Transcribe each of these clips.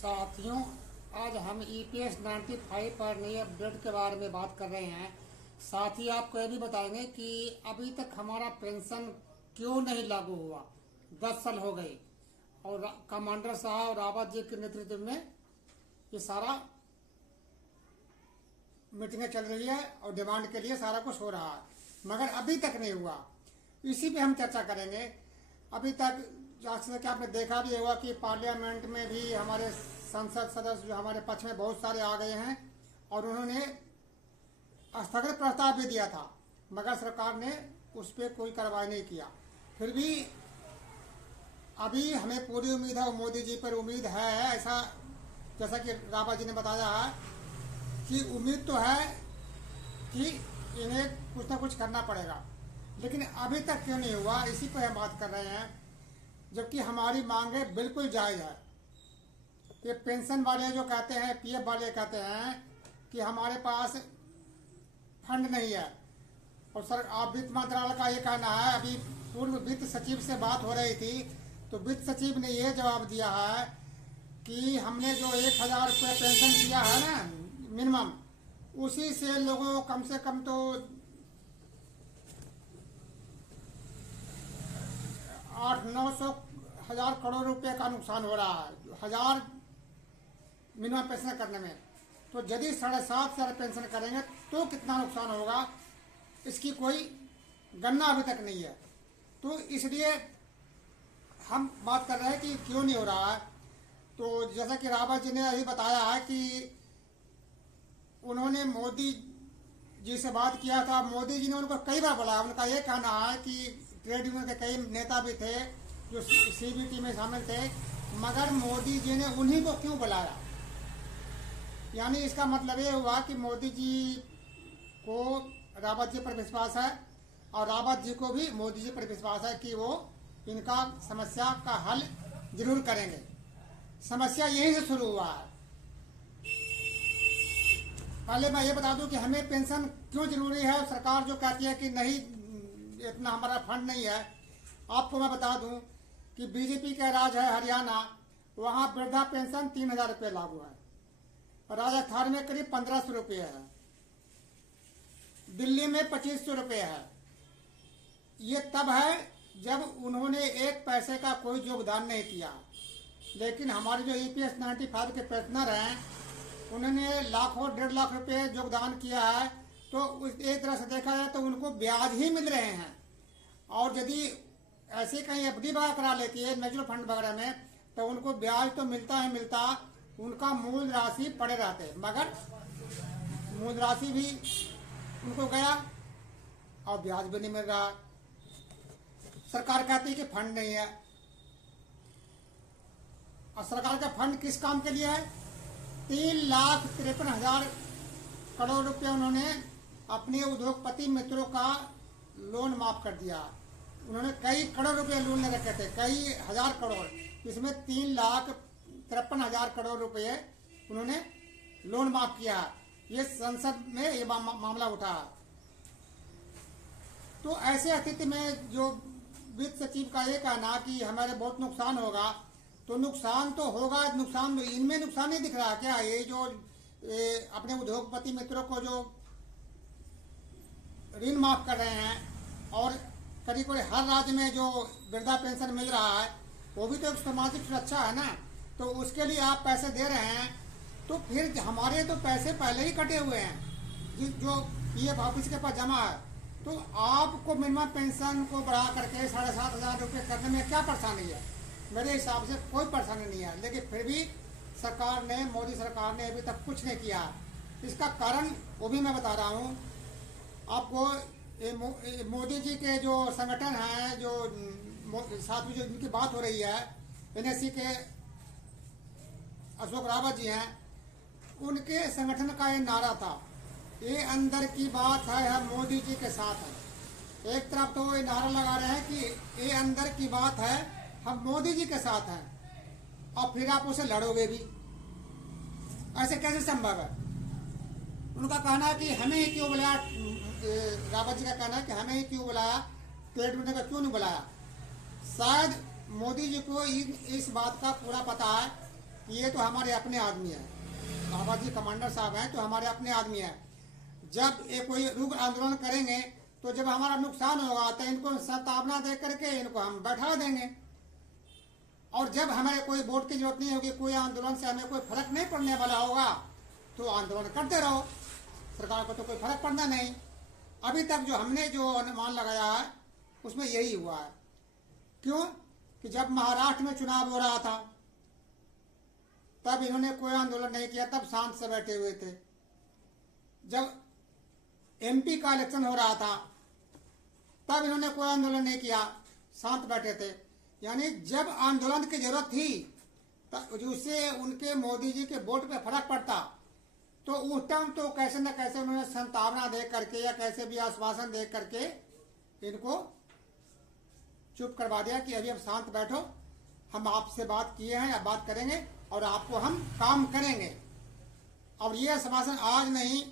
साथियों, आज हम EPS 95 पर नई अपडेट के बारे में बात कर रहे हैं। साथ ही आपको यह भी बताएंगे कि अभी तक हमारा पेंशन क्यों नहीं लागू हुआ। 10 साल हो गए और कमांडर साहब रावत जी के नेतृत्व में ये सारा मीटिंगें चल रही है और डिमांड के लिए सारा कुछ हो रहा है, मगर अभी तक नहीं हुआ। इसी पे हम चर्चा करेंगे। अभी तक जैसे कि आपने देखा भी होगा कि पार्लियामेंट में भी हमारे संसद सदस्य जो हमारे पक्ष में बहुत सारे आ गए हैं और उन्होंने स्थगन प्रस्ताव भी दिया था, मगर सरकार ने उस पर कोई कार्रवाई नहीं किया। फिर भी अभी हमें पूरी उम्मीद है, मोदी जी पर उम्मीद है, ऐसा जैसा कि रावत जी ने बताया है कि उम्मीद तो है कि इन्हें कुछ ना कुछ करना पड़ेगा, लेकिन अभी तक क्यों नहीं हुआ, इसी पर हम बात कर रहे हैं। जबकि हमारी मांगे बिल्कुल जायज़ है। ये पेंशन वाले जो कहते हैं, PF वाले कहते हैं कि हमारे पास फंड नहीं है, और सर आप वित्त मंत्रालय का ये कहना है। अभी पूर्व वित्त सचिव से बात हो रही थी तो वित्त सचिव ने ये जवाब दिया है कि हमने जो 1000 रुपये पेंशन किया है ना मिनिमम, उसी से लोगों को कम से कम तो 800-900 हजार करोड़ रुपए का नुकसान हो रहा है 1000 मिनिमम पेंशन करने में। तो यदि 7.5 पेंशन करेंगे तो कितना नुकसान होगा, इसकी कोई गणना अभी तक नहीं है। तो इसलिए हम बात कर रहे हैं कि क्यों नहीं हो रहा है। तो जैसा कि रावत जी ने अभी बताया है कि उन्होंने मोदी जी से बात किया था। मोदी जी ने उनको कई बार बुलाया। उनका ये कहना है कि ट्रेड यूनियन के कई नेता भी थे जो CBT में शामिल थे, मगर मोदी जी ने उन्हीं को क्यों बुलाया। यानी इसका मतलब ये हुआ कि मोदी जी को रावत जी पर विश्वास है और रावत जी को भी मोदी जी पर विश्वास है कि वो इनका समस्या का हल जरूर करेंगे। समस्या यहीं से शुरू हुआ है। पहले मैं ये बता दूं कि हमें पेंशन क्यों जरूरी है। सरकार जो कहती है कि नहीं, इतना हमारा फंड नहीं है। आपको मैं बता दूं कि BJP का राज है हरियाणा, वहां वृद्धा पेंशन 3000 रुपये लागू है। राजस्थान में करीब 1500 रुपये है। दिल्ली में 2500 रुपये है। ये तब है जब उन्होंने एक पैसे का कोई योगदान नहीं किया। लेकिन हमारे जो EPS 95 के पेंशनर हैं, उन्होंने लाखों 1.5 लाख रुपये योगदान किया है। तो एक तरह से देखा जाए तो उनको ब्याज ही मिल रहे हैं। और यदि ऐसे कहीं FD वगैरह करा लेती है म्यूचुअल फंड वगैरह में, तो उनको ब्याज तो मिलता है मिलता, उनका मूल राशि पड़े रहते, मगर मूल राशि भी उनको गया और ब्याज भी नहीं मिल रहा। सरकार कहती है कि फंड नहीं है। और सरकार का फंड किस काम के लिए है? 3,53,000 करोड़ रुपए उन्होंने अपने उद्योगपति मित्रों का लोन माफ कर दिया। उन्होंने कई करोड़ रुपए लोन ले रखे थे, कई हजार करोड़। इसमें 3,53,000 करोड़ रुपए उन्होंने लोन माफ किया। ये संसद में ये मामला उठा। तो ऐसे स्थिति में जो वित्त सचिव का ये कहना कि हमारे बहुत नुकसान होगा, तो नुकसान तो होगा। नुकसान इनमें नुकसान नहीं दिख रहा क्या? ये जो अपने उद्योगपति मित्रों को जो ऋण माफ कर रहे हैं और करीब हर राज्य में जो वृद्धा पेंशन मिल रहा है, वो भी तो एक सामाजिक सुरक्षा है ना। तो उसके लिए आप पैसे दे रहे हैं, तो फिर हमारे तो पैसे पहले ही कटे हुए हैं जो PF ऑफिस के पास जमा है। तो आपको मिनिमम पेंशन को बढ़ा करके 7,500 रुपये करने में क्या परेशानी है? मेरे हिसाब से कोई परेशानी नहीं है। लेकिन फिर भी सरकार ने, मोदी सरकार ने अभी तक कुछ नहीं किया। इसका कारण वो भी मैं बता रहा हूँ आपको। मोदी जी के जो संगठन हैं, जो साथ में जो इनकी बात हो रही है, NSC के अशोक रावत जी हैं, उनके संगठन का ये नारा था, ये अंदर की बात है, हम मोदी जी के साथ हैं। एक तरफ तो ये नारा लगा रहे हैं कि ये अंदर की बात है, हम मोदी जी के साथ हैं, और फिर आप उसे लड़ोगे भी। ऐसे कैसे संभव है? उनका कहना है कि हमें ही क्यों बुलाया। रावत जी का कहना है कि हमें ही क्यों बुलाया, ट्रेड यूनियन का क्यों नहीं बुलाया। शायद मोदी जी को इस बात का पूरा पता है कि ये तो हमारे अपने आदमी है, बाबा जी कमांडर साहब हैं तो हमारे अपने आदमी है। जब ये कोई रुक आंदोलन करेंगे तो जब हमारा नुकसान होगा तो इनको सतावना दे करके इनको हम बैठा देंगे, और जब हमें कोई वोट की जरूरत नहीं होगी, कोई आंदोलन से हमें कोई फर्क नहीं पड़ने वाला होगा, तो आंदोलन करते रहो, सरकार को तो कोई फर्क पड़ना नहीं। अभी तक जो हमने जो अनुमान लगाया है उसमें यही हुआ है। क्यों कि जब महाराष्ट्र में चुनाव हो रहा था तब इन्होंने कोई आंदोलन नहीं किया, तब शांत से बैठे हुए थे। जब एमपी का इलेक्शन हो रहा था तब इन्होंने कोई आंदोलन नहीं किया, शांत बैठे थे। यानी जब आंदोलन की जरूरत थी तब उससे उनके मोदी जी के वोट पे फर्क पड़ता तो उस टाइम तो कैसे न कैसे उन्होंने संतावना दे करके या कैसे भी आश्वासन दे करके इनको चुप करवा दिया कि अभी अब शांत बैठो, हम आपसे बात किए हैं, अब बात करेंगे और आपको हम काम करेंगे। और ये आश्वासन आज नहीं,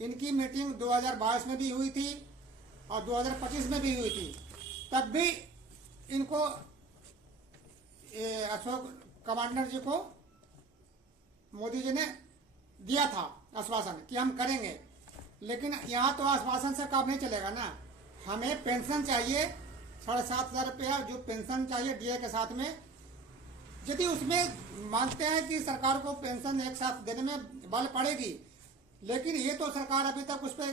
इनकी मीटिंग 2022 में भी हुई थी और 2025 में भी हुई थी, तब भी इनको अशोक कमांडर जी को मोदी जी ने दिया था आश्वासन कि हम करेंगे। लेकिन यहाँ तो आश्वासन से काम नहीं चलेगा ना, हमें पेंशन चाहिए, 7,500 रुपया जो पेंशन चाहिए डीए के साथ में। यदि उसमें मानते हैं कि सरकार को पेंशन एक साथ देने में बल पड़ेगी, लेकिन ये तो सरकार अभी तक उस पर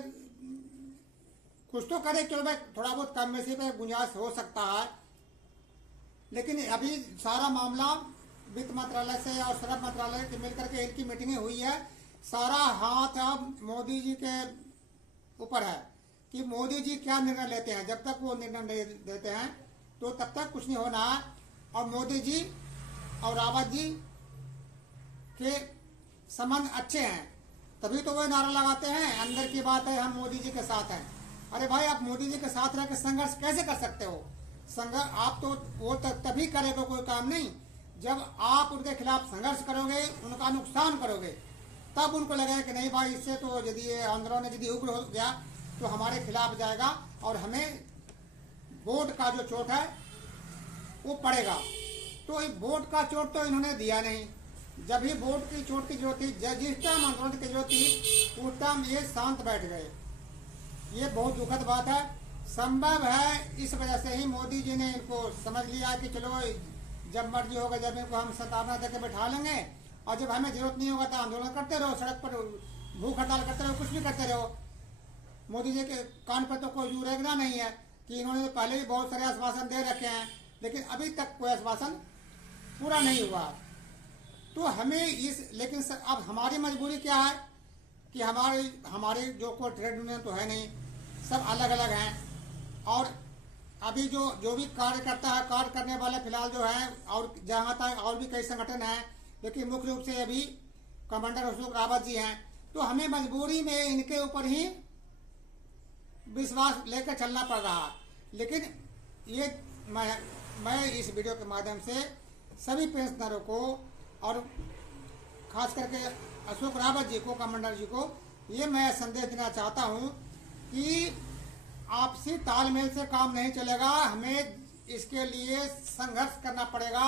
कुछ तो करे, चलो भाई थोड़ा बहुत कम में से पे गुंजाइश हो सकता है, लेकिन अभी सारा मामला वित्त मंत्रालय से और श्रम मंत्रालय के मिलकर के इनकी मीटिंगें हुई है। सारा हाथ अब मोदी जी के ऊपर है कि मोदी जी क्या निर्णय लेते हैं। जब तक वो निर्णय नहीं देते हैं तो तब तक कुछ नहीं होना है। और मोदी जी और रावत जी के संबंध अच्छे हैं, तभी तो वो नारा लगाते हैं अंदर की बात है हम मोदी जी के साथ हैं। अरे भाई, आप मोदी जी के साथ रह के संघर्ष कैसे कर सकते हो? संघर्ष आप तो वो तभी करेगा कोई काम नहीं जब आप उनके खिलाफ संघर्ष करोगे, उनका नुकसान करोगे, तब उनको लगेगा कि नहीं भाई, इससे तो यदि ये आंदोलन यदि उग्र हो गया तो हमारे खिलाफ जाएगा और हमें वोट का जो चोट है वो पड़ेगा। तो वोट का चोट तो इन्होंने दिया नहीं। जब ही वोट की चोट की जरूरत थी, जिस टाइम आंदोलन की जरूरत थी उस टाइम ये शांत बैठ गए। ये बहुत दुखद बात है। संभव है इस वजह से ही मोदी जी ने इनको समझ लिया कि चलो जब मर्जी होगा, जब इनको हम सतावना देकर बैठा लेंगे और जब हमें जरूरत नहीं होगा तो आंदोलन करते रहो, सड़क पर भूख हड़ताल करते रहो, कुछ भी करते रहो। मोदी जी के कान पर तो कोई जू रेंगना नहीं है कि इन्होंने पहले भी बहुत सारे आश्वासन दे रखे हैं, लेकिन अभी तक कोई आश्वासन पूरा नहीं हुआ। तो हमें लेकिन अब हमारी मजबूरी क्या है कि हमारे जो कोई ट्रेड यूनियन तो है नहीं, सब अलग अलग हैं। और अभी जो भी कार्य करता है, कार्य करने वाले फिलहाल जो है, और जहाँ तक और भी कई संगठन हैं, लेकिन मुख्य रूप से अभी कमांडर अशोक रावत जी हैं। तो हमें मजबूरी में इनके ऊपर ही विश्वास लेकर चलना पड़ रहा है। लेकिन ये मैं इस वीडियो के माध्यम से सभी पेंशनरों को और खास करके अशोक रावत जी को, कमांडर जी को, ये मैं संदेश देना चाहता हूँ कि आपसी तालमेल से काम नहीं चलेगा। हमें इसके लिए संघर्ष करना पड़ेगा,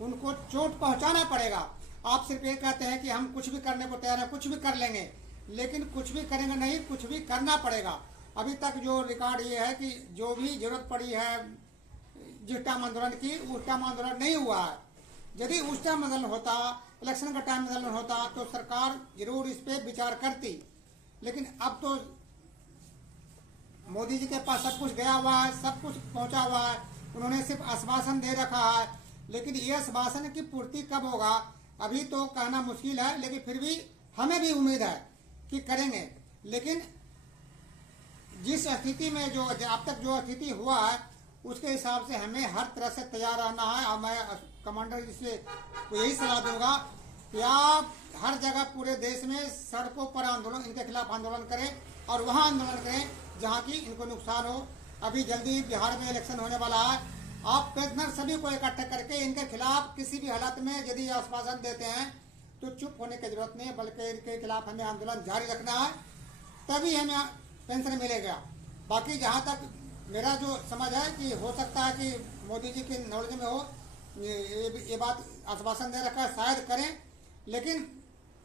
उनको चोट पहुंचाना पड़ेगा। आप सिर्फ ये कहते हैं कि हम कुछ भी करने को तैयार हैं, कुछ भी कर लेंगे, लेकिन कुछ भी करेंगे नहीं, कुछ भी करना पड़ेगा। अभी तक जो रिकॉर्ड ये है कि जो भी जरूरत पड़ी है जिस टाइम आंदोलन की, उस टाइम आंदोलन नहीं हुआ है। यदि उस टाइम आंदोलन होता, इलेक्शन का टाइम आंदोलन होता, तो सरकार जरूर इस पे विचार करती। लेकिन अब तो मोदी जी के पास सब कुछ गया हुआ है, सब कुछ पहुंचा हुआ है, उन्होंने सिर्फ आश्वासन दे रखा है। लेकिन ये आश्वासन की पूर्ति कब होगा अभी तो कहना मुश्किल है, लेकिन फिर भी हमें भी उम्मीद है कि करेंगे। लेकिन जिस स्थिति में जो अब तक जो स्थिति हुआ है उसके हिसाब से हमें हर तरह से तैयार रहना है। और मैं कमांडर जी से यही सलाह दूंगा कि आप हर जगह पूरे देश में सड़कों पर आंदोलन, इनके खिलाफ आंदोलन करें और वहां आंदोलन करें जहां की इनको नुकसान हो। अभी जल्दी बिहार में इलेक्शन होने वाला है, आप पेंशनर सभी को इकट्ठा करके इनके खिलाफ किसी भी हालत में यदि आश्वासन देते हैं तो चुप होने की जरूरत नहीं है, बल्कि इनके खिलाफ हमें आंदोलन जारी रखना है, तभी हमें पेंशन मिलेगा। बाकी जहां तक मेरा जो समझ है कि हो सकता है कि मोदी जी के नॉलेज में हो ये बात आश्वासन दे रखा है, शायद करें, लेकिन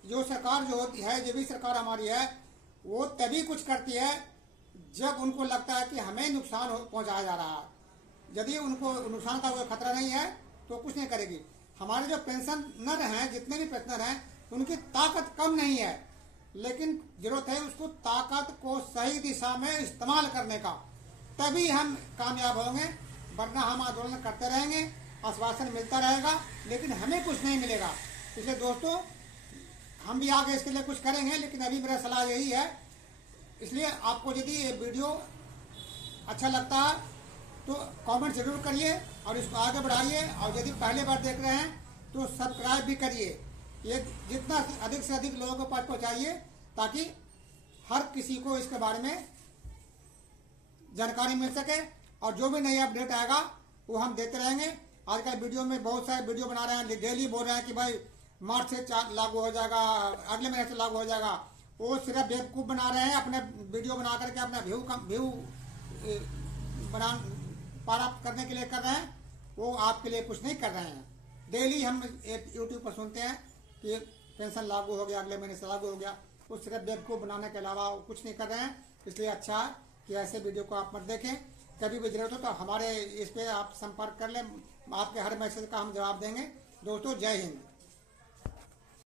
जो सरकार जो होती है, जो भी सरकार हमारी है, वो तभी कुछ करती है जब उनको लगता है कि हमें नुकसान पहुंचाया जा रहा है। यदि उनको नुकसान का कोई खतरा नहीं है तो कुछ नहीं करेगी। हमारे जो पेंशनर हैं, जितने भी पेंशनर हैं, उनकी ताकत कम नहीं है, लेकिन जरूरत है उसको ताकत को सही दिशा में इस्तेमाल करने का, तभी हम कामयाब होंगे। वरना हम आंदोलन करते रहेंगे, आश्वासन मिलता रहेगा, लेकिन हमें कुछ नहीं मिलेगा। इसलिए दोस्तों, हम भी आगे इसके लिए कुछ करेंगे, लेकिन अभी मेरा सलाह यही है। इसलिए आपको यदि ये वीडियो अच्छा लगता है तो कमेंट जरूर करिए और इसको आगे बढ़ाइए, और यदि पहले बार देख रहे हैं तो सब्सक्राइब भी करिए। ये जितना अधिक से अधिक लोगों को पास पहुँचाइए, ताकि हर किसी को इसके बारे में जानकारी मिल सके, और जो भी नई अपडेट आएगा वो हम देते रहेंगे। आजकल वीडियो में बहुत सारे वीडियो बना रहे हैं, डेली बोल रहे हैं कि भाई मार्च से लागू हो जाएगा, अगले महीने से लागू हो जाएगा। वो सिर्फ बेवकूफ़ बना रहे हैं, अपने वीडियो बना करके अपना व्यू बना प्राप्त करने के लिए कर रहे हैं। वो आपके लिए कुछ नहीं कर रहे हैं। डेली हम यूट्यूब पर सुनते हैं कि पेंशन लागू हो गया, अगले महीने से लागू हो गया। वो सिर्फ बेवकूफ़ बनाने के अलावा कुछ नहीं कर रहे हैं। इसलिए अच्छा है कि ऐसे वीडियो को आप मत देखें। कभी भी जरूरत हो तो हमारे इस पे आप संपर्क कर लें, आपके हर मैसेज का हम जवाब देंगे। दोस्तों, जय हिंद।